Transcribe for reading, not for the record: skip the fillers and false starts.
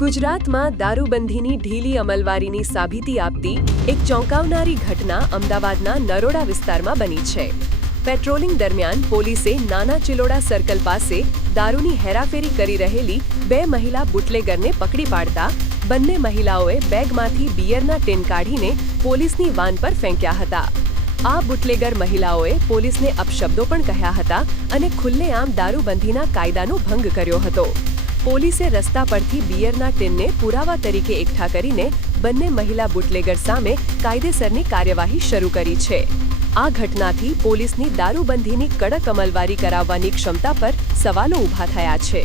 ગુજરાતમાં દારૂબંધીની ઢીલી અમલવારીની સાબિતી આપતી એક ચોંકાવનારી ઘટના અમદાવાદના નરોડા વિસ્તારમાં બની છે। પેટ્રોલિંગ દરમિયાન પોલીસે નાના ચિલોડા સર્કલ પાસે દારૂની હેરાફેરી કરી રહેલી બે મહિલા બુટલેગરને પકડી પાડતા બંને મહિલાઓએ બેગમાંથી બિયરના ટીન કાઢીને પોલીસની વાન પર ફેંક્યા હતા। આ બુટલેગર મહિલાઓએ પોલીસને અપશબ્દો પણ કહ્યા હતા અને ખુલ્લેઆમ દારૂબંધીના કાયદાનો ભંગ કર્યો હતો। પોલીસે રસ્તા પરથી બિયરના ટીનને પુરાવા તરીકે એકઠા કરીને બંને મહિલા બુટલેગર સામે કાયદેસરની કાર્યવાહી શરૂ કરી છે। આ ઘટનાથી પોલીસની દારૂબંધીની કડક અમલવારી કરાવવાની ક્ષમતા પર સવાલો ઊભા થયા છે।